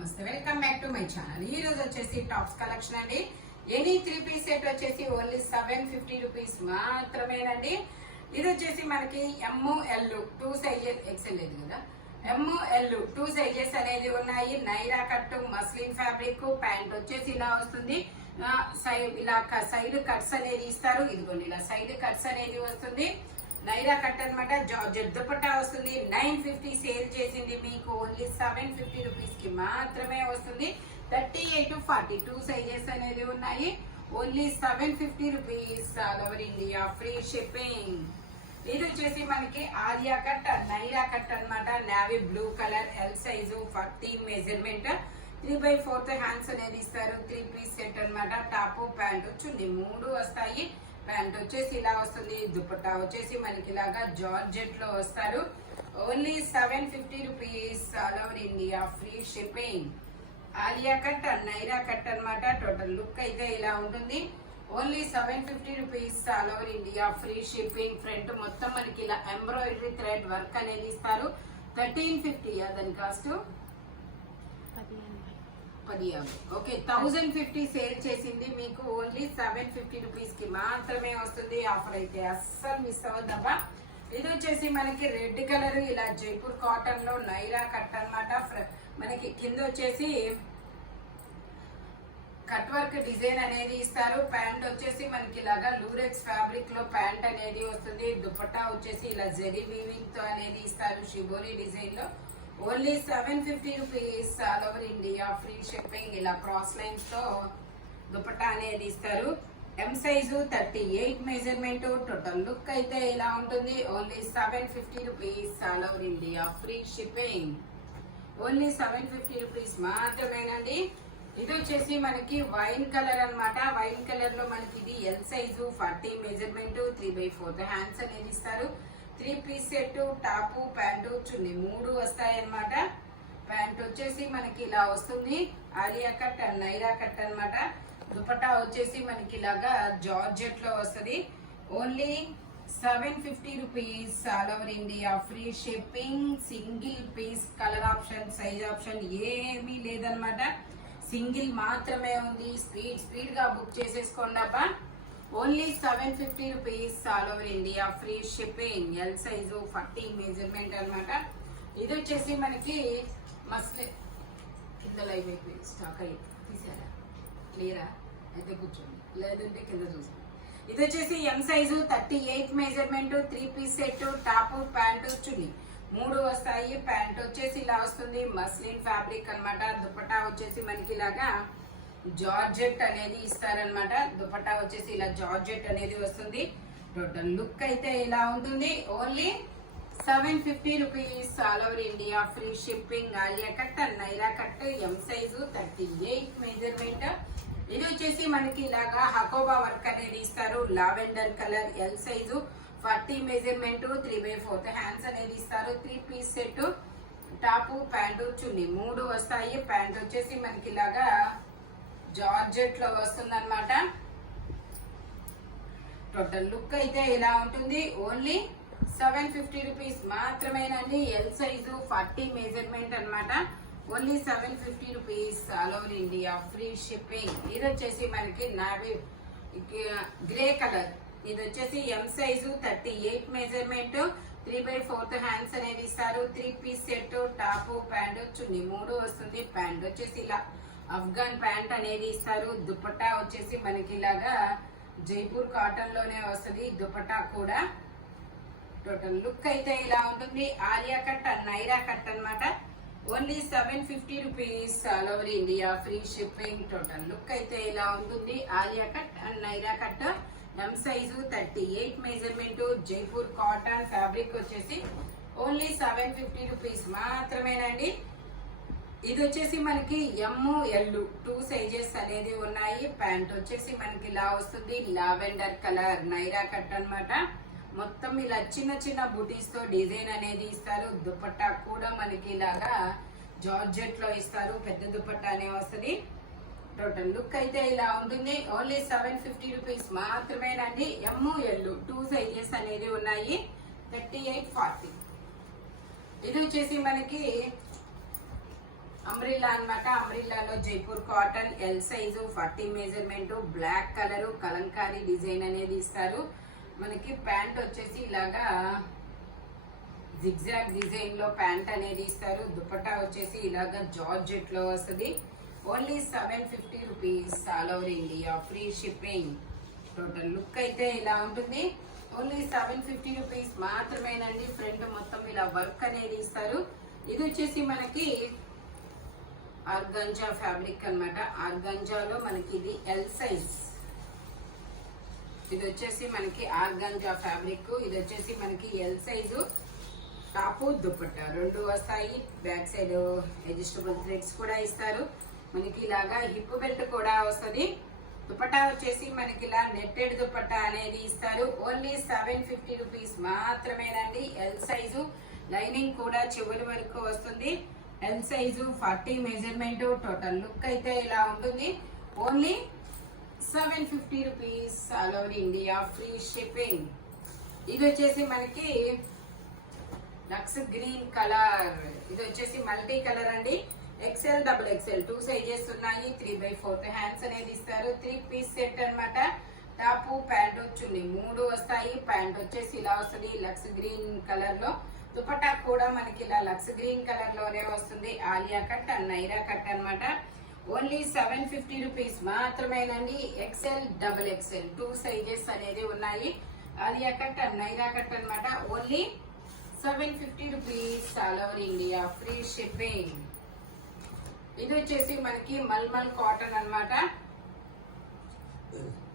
నమస్తే, welcome back to my channel. ఈ రోజు వచ్చేసి టాప్స్ కలెక్షన్ అండి. ఎనీ 3 పీస్ సెట్ వచ్చేసి ఓన్లీ 750 రూపీస్ మాత్రమేనండి. ఇది వచ్చేసి మనకి ML 2 సైజెస్, ఎక్సెల్ లేదు కదా, ML 2 సైజెస్ అనేది ఉన్నాయి. Naira cut muslin fabric, pant వచ్చేసి ఇలా వస్తుంది. ఇలా సైడ్ కట్స్ అనేది ఇస్తారు. ఇదిగోండి ఇలా సైడ్ కట్స్ అనేది వస్తుంది. నైరా కట్ అనమాట. జార్జెట్ దుపట్టా వస్తుంది. 950 సేల్ చేసింది మీకు ఓన్లీ 750 రూపీస్ కి మాత్రమే వస్తుంది. 38 to 42 సైజెస్ అనేది ఉన్నాయి. Only 750 rupees all over India, free shipping. ఇది వచ్చేసి మనకి ఆలియా కట్ నైరా కట్ అనమాట. Navy blue colour, L size, 40 measurement, 3/4 hands అనేది ఇస్తారు. 3 పీస్ సెట్ అనమాట. టాప్ ప్యాంట్ చున్నీ 3 వస్తాయి. ప్యాంట్ వచ్చేసి ఇలా వస్తుంది. దుపట్టా వచ్చేసి మనకి ఇలాగా జార్జెట్ లో వస్తారు. Only 750 rupees all over India, free shipping. Alia cut Naira cut అనమాట. టోటల్ లుక్ అయితే ఇలా ఉంటుంది. Only 750 rupees all over India, free shipping. Front మొత్తం మనకి ఇలా ఎంబ్రాయిడరీ థ్రెడ్ వర్క్ అనేది ఇస్తారు. 1350 దాని కాస్ట్ 10. ఓకే, 1050 సేల్ చేసింది మీకు ఓన్లీ 750 రూపీస్ కి మాత్రమే వస్తుంది. ఆఫర్ అయితే అస్సలు మిస్ అవ్వద్దబ్బా. ఇది వచ్చేసి మనకి రెడ్ కలర్, ఇలా జైపూర్ కాటన్ లో నైరా కట్ అనమాట. మనకి కింద వచ్చేసి కట్ వర్క్ డిజైన్ అనేది ఇస్తారు. ప్యాంట్ వచ్చేసి మనకి ఇలాగా లూరెక్స్ ఫ్యాబ్రిక్ లో ప్యాంట్ అనేది వస్తుంది. దుపట్టా వచ్చేసి ఇలా జెరీ వీవింగ్ తో అనేది ఇస్తారు, షిబోరి డిజైన్ లో. Only 750 rupees all over India, free shipping. ఇలా క్రాస్ లైన్స్ తో దుపట్టా అనేది ఇస్తారు. M size, 38 measurement. Total look అయితే ఇలా ఉంటుంది. Only 750 rupees all over India, free shipping. Only 750 rupees మాత్రమేనండి. ఇది వచ్చేసి మనకి వైన్ కలర్ అనమాట. వైన్ కలర్ లో మనకి ఇది ఎల్ సైజు, 40 మెజర్మెంట్, 3/4 హ్యాండ్స్ అనేది ఇస్తారు. 3 piece set, top pant chunni 3 వస్తాయి అనమాట. ప్యాంట్ వచ్చేసి మనకి ఇలా వస్తుంది. ఆలియా కట్ నైరా కట్ అనమాట. దుపట్టా వచ్చేసి మనకి ఇలాగా జార్జెట్ లో వస్తుంది. Only 750 rupees all over India, free shipping. Single piece colour option, size option ఏమీ లేదనమాట. సింగిల్ మాత్రమే ఉంది. స్పీడ్ గా బుక్ చేసేసుకోండి అబ్బా. Only 750 rupees all over India, free shipping. L size, 40 measurement అనమాట. ఇది వచ్చేసి మనకి మస్లిన్ కింద లైవ్ అయిపోయింది, స్టాక్ అయ్యి తీసారా, క్లియరా అయితే కూర్చోండి, లేదంటే కింద చూసాను. ఇది వచ్చేసి M size, 38 measurement, 3 piece set, top pant chunni 3 వస్తాయి. ప్యాంట్ వచ్చేసి ఇలా వస్తుంది. మస్లిన్ ఫ్యాబ్రిక్ అనమాట. దుపట్టా వచ్చేసి మనకి ఇలాగా జార్జెట్ అనేది ఇస్తారనమాట. దుపట్టా వచ్చేసి ఇలా జార్జెట్ అనేది వస్తుంది. టోటల్ లుక్ అయితే ఇలా ఉంటుంది. Only 750 rupees all over India, free shipping. Alia cut Naira cut, ఎం సైజు, 38 మెజర్మెంట్. ఇది వచ్చేసి మనకి ఇలాగా హకోబా వర్క్ అనేది ఇస్తారు. Lavender colour, L size, 40 measurement, 3/4 hands అనేది ఇస్తారు. 3 piece set, top pant chunni 3 వస్తాయి. ప్యాంట్ వచ్చేసి మనకి ఇలాగా జార్జెట్ లో వస్తుంది అనమాట. టోటల్ లుక్ అయితే ఇలా ఉంటుంది. ఓన్లీ 750 రూపీస్ మాత్రమేనండి. ఎల్ సైజు, 40 మెజర్మెంట్ అనమాట. Only 750 rupees all over India, free shipping. ఇది వచ్చేసి మనకి నావీ గ్రే కలర్. ఇది వచ్చేసి ఎం సైజు, 38 మెజర్మెంట్, 3/4 హ్యాండ్స్ అనేది ఇస్తారు. 3 piece set, top pant chunni 3 వస్తుంది. ప్యాంట్ వచ్చేసి ఇలా అఫ్ఘాన్ ప్యాంట్ అనేది ఇస్తారు. దుపట్టా వచ్చేసి మనకి ఇలాగా జైపూర్ కాటన్ లోనే వస్తుంది దుపట్టా కూడా. టోటల్ లుక్ అయితే ఇలా ఉంటుంది. ఆలియా కట్ నైరా కట్ అనమాట. Only 750 rupees all over India, free shipping. Total look అయితే ఇలా ఉంటుంది. Alia cut and Naira cut, M size, 38 measurement, Jaipur cotton fabric వచ్చేసి ఓన్లీ 750 రూపీస్ మాత్రమేనండి. ఇది వచ్చేసి మనకి ML 2 సైజెస్ అనేది ఉన్నాయి. ప్యాంట్ వచ్చేసి మనకి ఇలా వస్తుంది. లావెండర్ కలర్ నైరా కట్ అనమాట. మొత్తం ఇలా చిన్న చిన్న బుటీస్ తో డిజైన్ అనేది ఇస్తారు. దుపట్టా కూడా మనకి ఇలాగా జార్జెట్ లో ఇస్తారు. పెద్ద దుపట్టా అనే వస్తుంది. టోటల్ లుక్ అయితే ఇలా ఉంటుంది. ఓన్లీ 750 రూపీస్ మాత్రమేనండి. ML 2 సైజెస్ అనేది ఉన్నాయి. 38, 40. ఇది వచ్చేసి మనకి అంబ్రిల్లా అన్నమాట. అంబ్రిల్లాలో Jaipur cotton, L size, 40 measurement, black colour, Kalamkari design అనేది ఇస్తారు. మనకి ప్యాంట్ వచ్చేసి ఇలాగా జిగ్జాగ్ డిజైన్ లో ప్యాంట్ అనేది ఇస్తారు. దుపట్టా వచ్చేసి ఇలాగా జార్జెట్ లో వస్తుంది. Only 750 rupees, all over India, free shipping. Total look అయితే ఇలా ఉంటుంది. ఓన్లీ 750 రూపీస్ మాత్రమేనండి. ఫ్రంట్ మొత్తం ఇలా వర్క్ అనేది ఇస్తారు. ఇది వచ్చేసి మనకి ఆర్గంజా ఫ్యాబ్రిక్ అన్నమాట. ఆర్గంజాలో మనకి ఇది ఎల్ సైజ్. ఇది వచ్చేసి మనకి ఆర్గంజా ఫ్యాబ్రిక్. ఇది వచ్చేసి మనకి ఎల్ సైజు. టాపు దుపట్టా రెండు వస్తాయి. బ్యాక్ సైడ్ అడ్జస్టబుల్ థ్రెడ్స్ కూడా ఇస్తారు. మనకి ఇలాగా హిప్ బెల్ట్ కూడా వస్తుంది. దుపట్టా వచ్చేసి మనకి ఇలా నెట్టెడ్ దుపట్టా అనేది ఇస్తారు. ఓన్లీ 750 రూపీస్ మాత్రమేనండి. ఎల్ సైజు, లైనింగ్ కూడా చివరి వరకు వస్తుంది. L size, 40 measurement. Total look అయితే ఇలా ఉంటుంది. Only 750 rupees, all over India, free shipping. ఇది వచ్చేసి మనకి లక్స్ గ్రీన్ కలర్. ఇది వచ్చేసి మల్టీ కలర్ అండి. ఎక్సెల్, డబుల్ ఎక్సెల్ 2 సైజెస్ ఉన్నాయి. 3/4 హ్యాండ్స్ అనేది ఇస్తారు. 3 పీస్ సెట్ అన్నమాట. టాపు, ప్యాంటు, చున్నీ 3 వస్తాయి. ప్యాంట్ వచ్చేసి ఇలా వస్తుంది లక్స్ గ్రీన్ కలర్ లో. దుపట్టా కూడా మనకి ఇలా లక్స్ గ్రీన్ కలర్ లోనే వస్తుంది. Alia cut and Naira cut అన్నమాట. ఓన్లీ 750 రూపీస్ మాత్రమేనండి. ఎక్సెల్, డబుల్ ఎక్సెల్ 2 సైజెస్ అనేది ఉన్నాయి. Alia cut and Naira cut అన్నమాట. Only 750 rupees, all over India, free shipping. ఇది వచ్చేసి మనకి మల్మల్ కాటన్ అన్నమాట.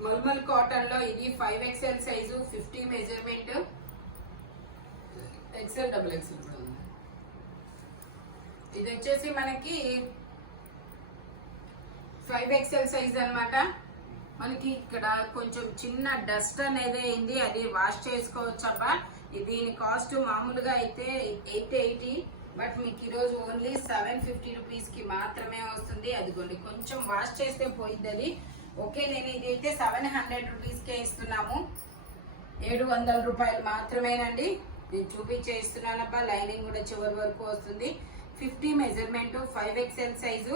మల్మల్ కాటన్ లో ఇది 5XL size, 50 measurement. XL, double XL కూడా ఉంది. ఇది వచ్చేసి మనకి 5XL సైజ్ అన్నమాట. మనకి ఇక్కడ కొంచెం చిన్న డస్ట్ అనేది అయింది, అది వాష్ చేసుకోవచ్చబ్బా. దీని కాస్ట్ మామూలుగా అయితే 880, బట్ మీకు ఈరోజు ఓన్లీ 750 రూపీస్ కి మాత్రమే వస్తుంది. అదిగోండి కొంచెం వాష్ చేస్తే పోయింది అది. ఓకే, నేను ఇది అయితే 700 రూపీస్ కే ఇస్తున్నాము. 700 రూపాయలు మాత్రమేనండి. నేను చూపించే ఇస్తున్నానబ్బా. లైనింగ్ కూడా చివరి వరకు వస్తుంది. 50 measurement, 5XL size.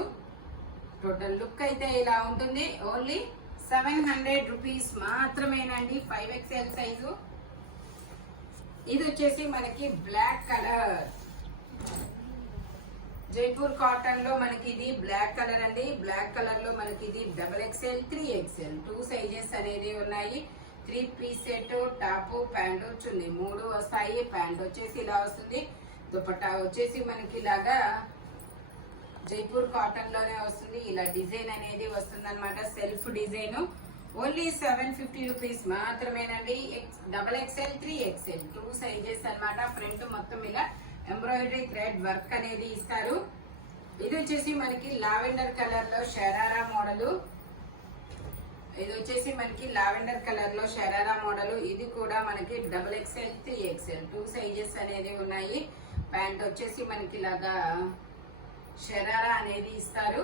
Total look అయితే ఇలా ఉంటుంది. ఓన్లీ 700 రూపీస్ మాత్రమేనండి. 5XL size. ఇది వచ్చేసి మనకి బ్లాక్ కలర్. జైపూర్ కాటన్ లో మనకి ఇది బ్లాక్ కలర్ అండి. బ్లాక్ కలర్ లో మనకి ఇది డబుల్ ఎక్స్ఎల్, 3XL 2 సైజెస్ అనేది ఉన్నాయి. 3 piece set. Top, pant, chunni 3 వస్తాయి. ప్యాంట్ వచ్చేసి ఇలా వస్తుంది. దుపట్టా వచ్చేసి మనకి ఇలాగా జైపూర్ కాటన్ లోనే వస్తుంది. ఇలా డిజైన్ అనేది వస్తుంది అనమాట. Self design. ఓన్లీ 750 రూపీస్ మాత్రమేనండి. డబుల్ ఎక్స్ఎల్, 3XL 2 సైజెస్ అన్నమాట. ఫ్రంట్ మొత్తం ఇలా ఎంబ్రాయిడరీ థ్రెడ్ వర్క్ అనేది ఇస్తారు. ఇది వచ్చేసి మనకి లావెండర్ కలర్ లో షరారా మోడల్. ఇది వచ్చేసి మనకి లావెండర్ కలర్ లో షరారా మోడల్. ఇది కూడా మనకి డబుల్ ఎక్స్ఎల్, 3XL 2 సైజెస్ అనేది ఉన్నాయి. ప్యాంట్ వచ్చేసి మనకి ఇలాగా షరారా అనేది ఇస్తారు.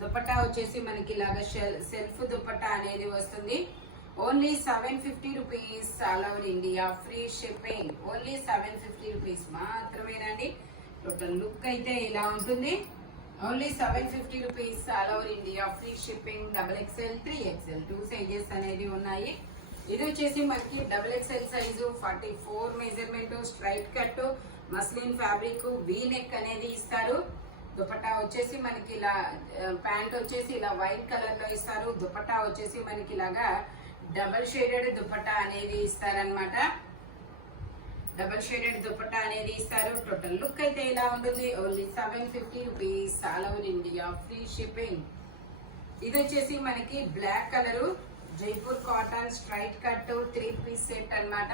దుపట్టా వచ్చేసి మనకి ఇలాగా సెల్ఫ్ దుపట్టా అనేది వస్తుంది. Only 750 rupees, all over India, free shipping. Only 750 rupees మాత్రమేనండి. టోటల్ లుక్ అయితే ఇలా ఉంటుంది. Only 750 rupees, all over India, free shipping. Double XL, 3XL 2 sizes అనేది ఉన్నాయి. ఇది వచ్చేసి మనకి double XL size, 44 measurement. Straight cut, muslin fabric, V neck అనేది ఇస్తారు. దుపట్టా వచ్చేసి మనకి ఇలా, ప్యాంట్ వచ్చేసి ఇలా వైట్ కలర్ లో ఇస్తారు. దుపట్టా వచ్చేసి మనకి ఇలాగా డబల్ షేడెడ్ దుపట్టా అనేది ఇస్తారనమాట. డబల్ షేడెడ్ దుపట్టా అనేది ఇస్తారు. టోటల్ లుక్ అయితే ఇలా ఉంటుంది. Only 750 rupees, all over India, free shipping. ఇది వచ్చేసి మనకి black colour Jaipur cotton straight cut 3 piece set అన్నమాట.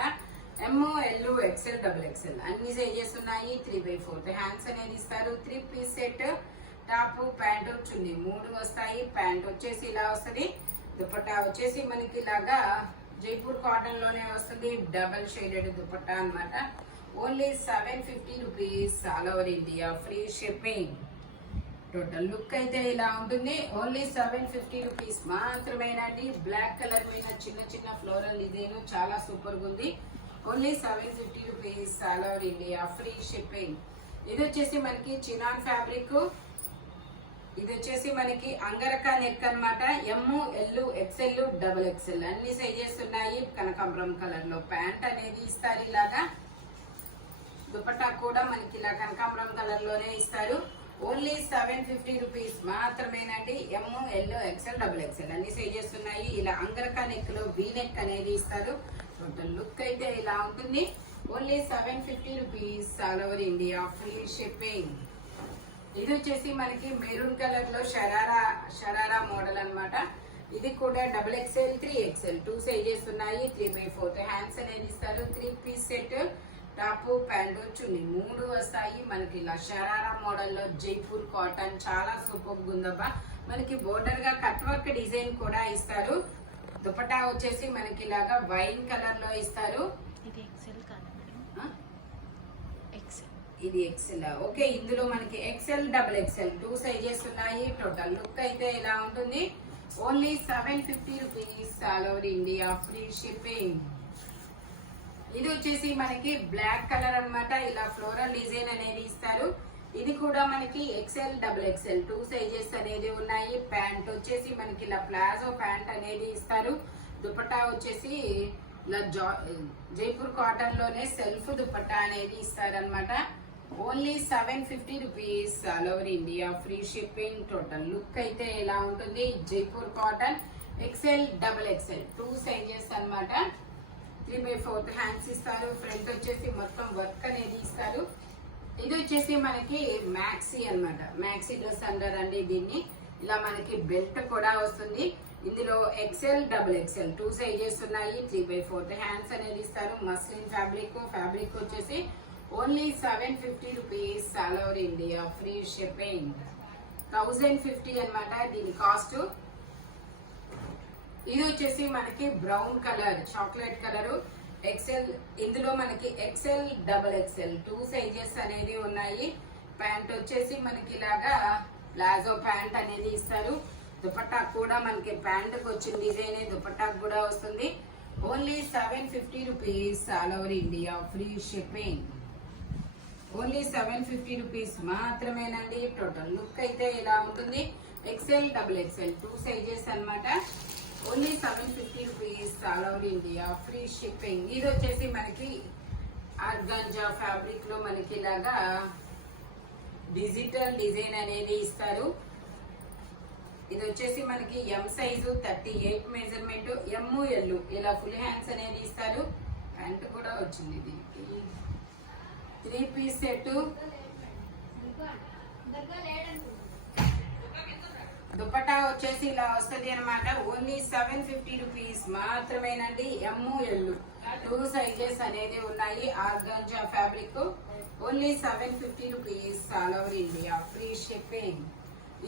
ML, XL, డబుల్ ఎక్స్ఎల్ అన్ని సైజెస్ ఉన్నాయి. 3/4 హ్యాండ్స్ అనేది ఇస్తారు. 3 piece set. Top, pant, chunni 3 వస్తాయి. ప్యాంట్ వచ్చేసి ఇలా వస్తుంది. దుపట్టా వచ్చేసి మనకి ఇలాగా జైపూర్ కాటన్ లోనే వస్తుంది. డబల్ షేడెడ్ దుపట్టా అన్నమాట. Only 750 rupees, all over India, free shipping. Total look అయితే ఇలా ఉంటుంది. ఓన్లీ 750 రూపీస్ మాత్రమేనండి. బ్లాక్ కలర్ పైన చిన్న చిన్న ఫ్లోరల్ డిజైన్ చాలా సూపర్ గా ఉంది. Only 750 rupees all over India, free shipping. ఇది వచ్చేసి మనకి చినాన్ ఫ్యాబ్రిక్. ఇది వచ్చేసి మనకి అంగరకా నెక్ అన్నమాట. ఎమ్, ఎల్, ఎక్స్ఎల్, డబుల్ ఎక్స్ఎల్ అన్ని సైజెస్ ఉన్నాయి. కనకాంబరం కలర్ లో ప్యాంట్ అనేది ఇస్తారు. ఇలాగా దుపట్టా కూడా మనకి ఇలా కనకాంబరం కలర్ లోనే ఇస్తారు. ఓన్లీ 750 రూపీస్ మాత్రమేనండి. M, L, XL, double XL అన్ని సైజెస్ ఉన్నాయి. ఇలా అంగరకా నెక్ లో వీ నెక్ అనేది ఇస్తారు. టోటల్ లుక్ అయితే ఇలా ఉంటుంది. Only 750 rupees all over India, free shipping. ఇది వచ్చేసి మనకి మెరూన్ కలర్ లో షరారా మోడల్ అన్నమాట. ఇది కూడా డబుల్ ఎక్స్ఎల్, 3XL 2 సైజెస్ ఉన్నాయి. 3/4 హ్యాండ్స్ అనేది ఇస్తారు. 3 piece set, top, pant, chunni 3 వస్తాయి. మనకి ఇలా షరారా మోడల్ లో జైపూర్ కాటన్ చాలా సూపర్ గుందబ్బా. మనకి బోర్డర్ గా కట్ వర్క్ డిజైన్ కూడా ఇస్తారు. దుపట్టా వచ్చేసి మనకి ఇలాగా వైన్ కలర్ లో ఇస్తారు. ఇది ఎక్సెల్ కాదా మేడం? ఎక్సెల్. ఇది ఎక్సెల్. ఓకే, ఇందులో మనకి ఎక్సెల్, డబుల్ ఎక్సెల్ 2 సైజెస్ ఉన్నాయి. టోటల్ లుక్ అయితే ఇలా ఉంటుంది. Only 750 rupees all over India, free shipping. ఇది వచ్చేసి మనకి బ్లాక్ కలర్ అన్నమాట. ఇలా ఫ్లోరల్ డిజైన్ అనేది ఇస్తారు. ఇది కూడా మనకి ఎక్సెల్, డబుల్ ఎక్సెల్ 2 సైజెస్ అనేది ఉన్నాయి. ప్యాంట్ వచ్చేసి మనకి ఇలా ప్లాజో ప్యాంట్ అనేది ఇస్తారు. దుపట్టా వచ్చేసి ఇలా జైపూర్ కాటన్ లోనే సెల్ఫ్ దుపట్టా అనేది ఇస్తారనమాట. Only 750 rupees all over India, free shipping. Total look అయితే ఇలా ఉంటుంది. Jaipur cotton XL, double XL 2 sizes అన్నమాట. 3/4 హ్యాండ్స్ ఇస్తారు. ఫ్రంట్ వచ్చేసి మొత్తం వర్క్ అనేది ఇస్తారు. ఇది వచ్చేసి మనకి మ్యాక్సీ అన్నమాట. మ్యాక్సీ డ్రెస్ అంటారండి దీన్ని. ఇలా మనకి బెల్ట్ కూడా వస్తుంది. ఇందులో ఎక్సెల్, డబుల్ ఎక్సెల్ 2 సైజెస్ ఉన్నాయి. 3/4 హ్యాండ్స్ అనేది ఇస్తారు. మస్లిన్ ఫ్యాబ్రిక్ వచ్చేసి only 750 rupees all over India, free shipping. 1050 అన్నమాట దీని కాస్ట్. ఇది వచ్చేసి మనకి brown colour, chocolate colour, XL. ఇందులో మనకి ఎక్సెల్, డబుల్ ఎక్సెల్ 2 సైజెస్ అనేది ఉన్నాయి. ప్యాంట్ వచ్చేసి మనకి ఇలాగా ప్లాజో ప్యాంట్ అనేది ఇస్తారు. దుపట్టా కూడా మనకి ప్యాంట్ కి వచ్చిన డిజైన్ దుపట్టా కూడా వస్తుంది. Only 750 rupees all over India, free shipping. Only 750 rupees మాత్రమేనండి. టోటల్ లుక్ అయితే ఇలా ఉంటుంది. ఎక్సెల్, డబుల్ ఎక్సెల్ 2 సైజెస్ అన్నమాట. Only 750 rupees all over India, free shipping. ఇది వచ్చేసి మనకి ఆర్గాంజా ఫ్యాబ్రిక్ లో మనకి ఇలాగా డిజిటల్ డిజైన్ అనేది ఇస్తారు. ఇది వచ్చేసి మనకి ఎం సైజు 38 మెజర్మెంట్, ఎమ్, ఎల్ ఇలా ఫుల్ హ్యాండ్స్ అనేది ఇస్తారు. ప్యాంట్ కూడా వచ్చింది దీనికి. 3 పీస్ సెట్, దుపట్టా వచ్చేసి ఇలా వస్తుంది అనమాట. ఓన్లీ 750 రూపీస్ మాత్రమేనండి. ఎమ్, ఎల్ 2 సైజెస్ అనేది ఉన్నాయి. Organza fabric. Only 750 rupees all over India, free shipping.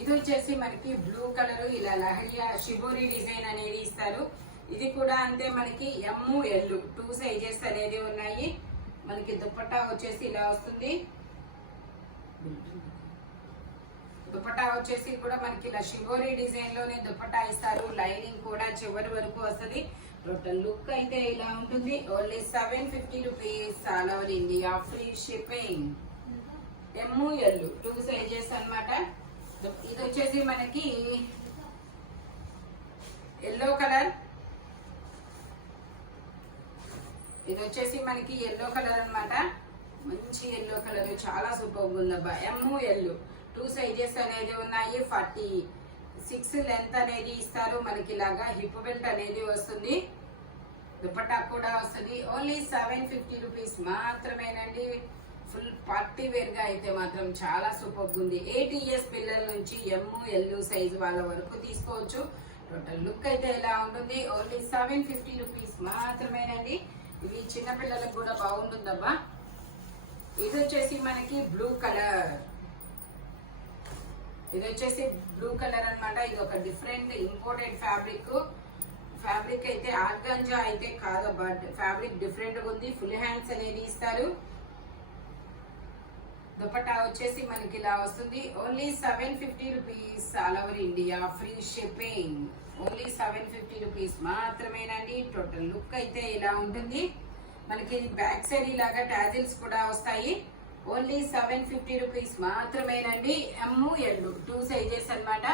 ఇది వచ్చేసి మనకి బ్లూ కలర్, ఇలా లహరియా షిబోరి డిజైన్ అనేది ఇస్తారు. ఇది కూడా అంతే మనకి ఎమ్, ఎల్ 2 సైజెస్ అనేది ఉన్నాయి. మనకి దుపట్టా వచ్చేసి ఇలా వస్తుంది. దుపట్టా వచ్చేసి కూడా మనకి ఇలా షిబోరి డిజైన్ లోనే దుపట్టా ఇస్తారు. లైనింగ్ కూడా చివరి వరకు వస్తుంది. టోటల్ లుక్ అయితే ఇలా ఉంటుంది. Only 750 rupees all over India, free shipping. M, L 2 sizes అన్నమాట. ఇది వచ్చేసి మనకి ఎల్లో కలర్. ఇది వచ్చేసి మనకి ఎల్లో కలర్ అన్నమాట. మంచి ఎల్లో కలర్, చాలా సూపర్ ఉందబ్బా. ఎమ్, ఎల్ 2 సైజెస్ అనేది ఉన్నాయి. 46 లెంత్ అనేది ఇస్తారు. మనకి ఇలాగా హిప్ బెల్ట్ అనేది వస్తుంది. దుపట్టా కూడా వస్తుంది. ఓన్లీ 750 రూపీస్ మాత్రమేనండి. ఫుల్ పార్టీ వేర్ గా అయితే మాత్రం చాలా సూపర్ ఉంది. 8 ఇయర్స్ పిల్లల నుంచి ఎమ్, ఎల్ సైజు వాళ్ళ వరకు తీసుకోవచ్చు. టోటల్ లుక్ అయితే ఇలా ఉంటుంది. ఓన్లీ 750 రూపీస్ మాత్రమేనండి. ఇది చిన్న పిల్లలకు కూడా బాగుంటుందబ్బా. ఇది వచ్చేసి మనకి బ్లూ కలర్. ఇది వచ్చేసి బ్లూ కలర్ అన్నమాట. ఇది ఒక డిఫరెంట్ ఇంపోర్టెడ్ ఫ్యాబ్రిక్ అయితే ఆర్గాంజా అయితే కాదు, బట్ ఫ్యాబ్రిక్ డిఫరెంట్ గా ఉంది. ఫుల్ హ్యాండ్స్ అనేది ఇస్తారు. దుపట్టా వచ్చేసి మనకి ఇలా వస్తుంది. Only 750 rupees all over India, free shipping. Only 750 rupees మాత్రమేనండి. టోటల్ లుక్ అయితే ఇలా ఉంటుంది. మనకి బ్యాక్ సైడ్ ఇలాగా టాజిల్స్ కూడా వస్తాయి. ఓన్లీ 750 రూపీస్ మాత్రమేనండి. ML 2 సైజెస్ అన్నమాట.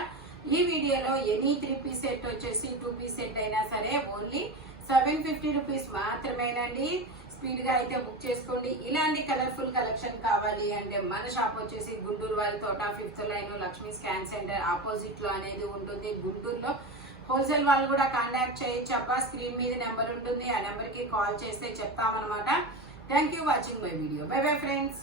ఈ వీడియోలో ఎనీ 3 పీస్ సెట్ వచ్చేసి 2 పీస్ సెట్ అయినా సరే ఓన్లీ 750 రూపీస్ మాత్రమేనండి. స్పీడ్ గా అయితే బుక్ చేసుకోండి. ఇలాంటి కలర్ఫుల్ కలెక్షన్ కావాలి అంటే మన షాప్ వచ్చేసి గుంటూరు వాళ్ళ తోట 5th line Lakshmi scan centre opposite లో అనేది ఉంటుంది. గుంటూరులో హోల్సేల్ వాళ్ళు కూడా కాంటాక్ట్ చేయొచ్చు అబ్బా. స్క్రీన్ మీద నెంబర్ ఉంటుంది, ఆ నెంబర్ కి కాల్ చేస్తే చెప్తామన్నమాట. Thank you watching my video. Bye bye friends.